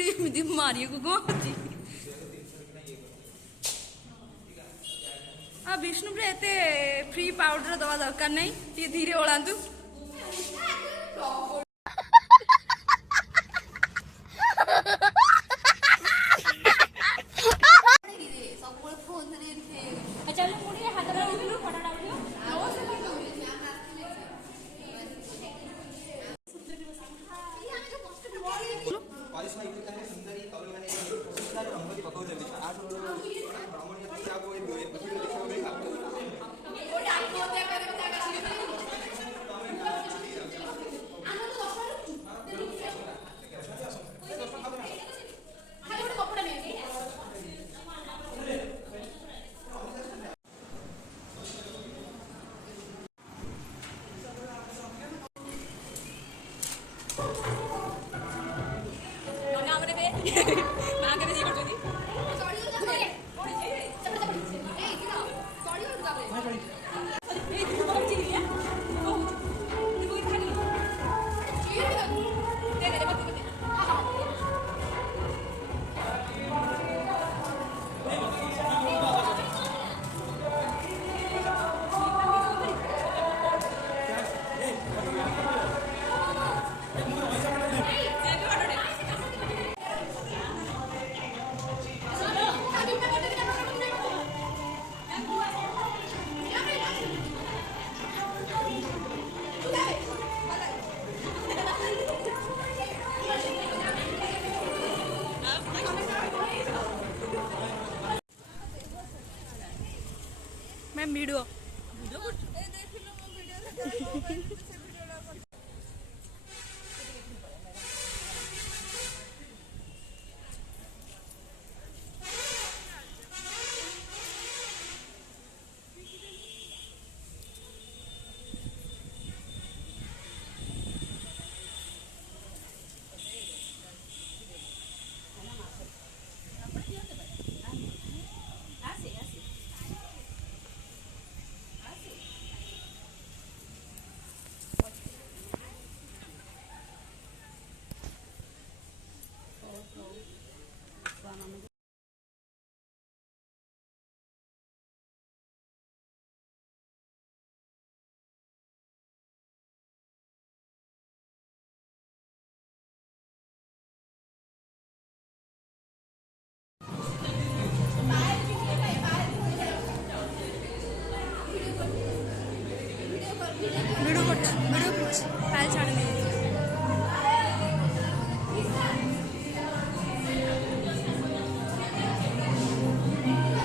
एमती मारिए को कौन विष्णुप्रिया एते फ्री पाउडर दवा दरकार नहीं टी धीरे ओलांतु मैम वीडियो फाइल छाड़ने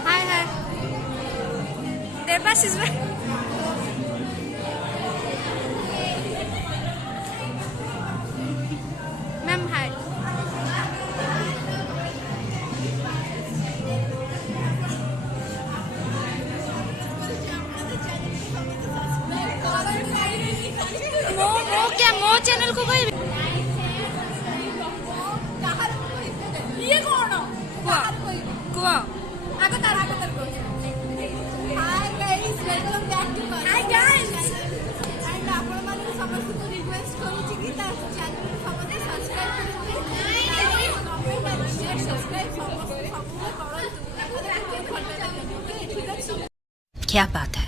हाय हाय देर पास इस मैम हाय क्या मो चैनल को कोई ये कौन कुआ आगे तार को hi guys welcome back to hi guys and आपण माने समस्त को रिक्वेस्ट करू कि ता चैनल को समस्त सब्सक्राइब करू सब्सक्राइब करू क्या बात है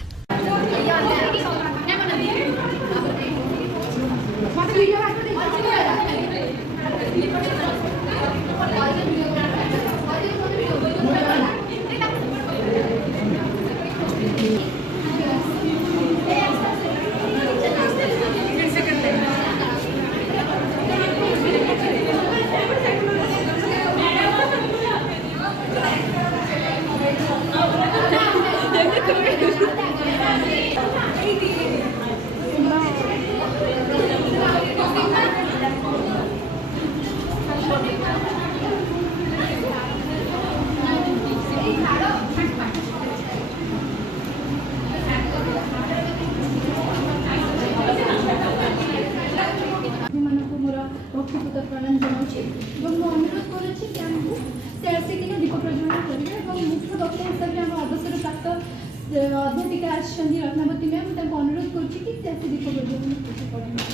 प्रणाम जनाऊँ अनुरोध करें दीप प्रज्वलन करेंगे मुख्य वक्ता हिसाब से आम अवसर प्राप्त अध्यापिका आसछन्ति रत्नावती मैम अनुरोध कर दीप प्रज्वलन करें।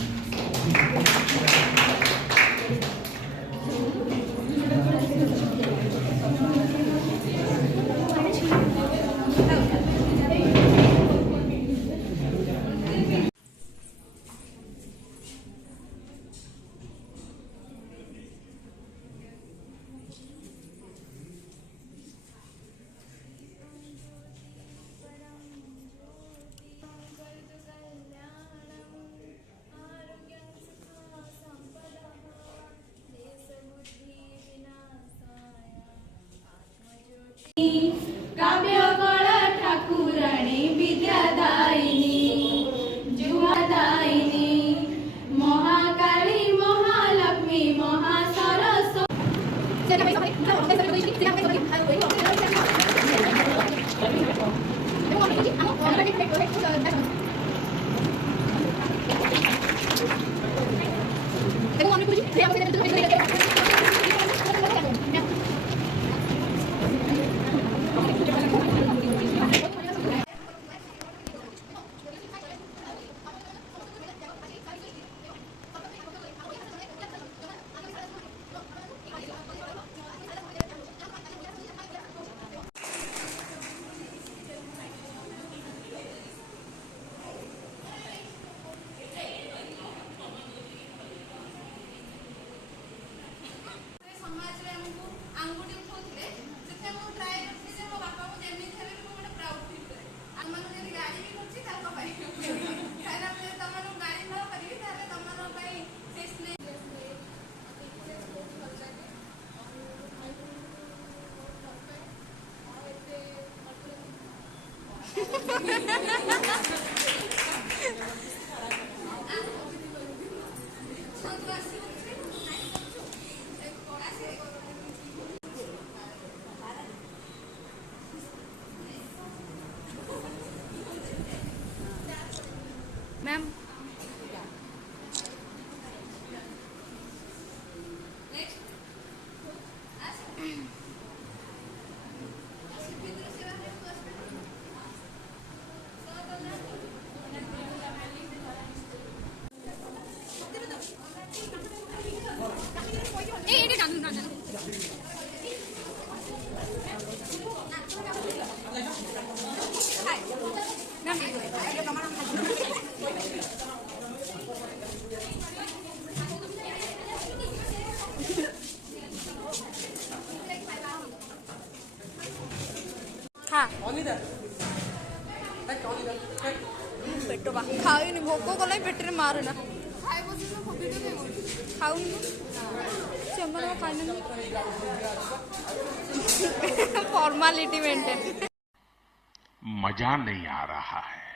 ସମାଜରେ ଆମକୁ ଆଙ୍ଗୁଠି ଉଠଉଥିଲେ ସେଥିପାଇଁ ମୁଁ ଟ୍ରାଏ କରିଥିଲି ଯେ ମୋ ବାପାଙ୍କୁ ଯେମିତି ହେଲେ ବି ମୁଁ ଗୋଟେ ପ୍ରାଉଡ୍ ଫିଲ୍ କରେ। ଆମମାନଙ୍କୁ ଯଦି ଗାଳି ବି କରୁଛି ତାଙ୍କ ପାଇଁ କାହିଁକିନା ମୁଁ ଯଦି ତମମାନଙ୍କୁ ଗାଳି ନ କରିବି ତାହେଲେ ତମମାନଙ୍କ ପାଇଁ ସେ ସ୍ନେହ मैम पेट खाऊनी भोक कल पेटे मारना खाऊनी से फॉर्मालिटी मेंटेन मजा नहीं आ रहा है।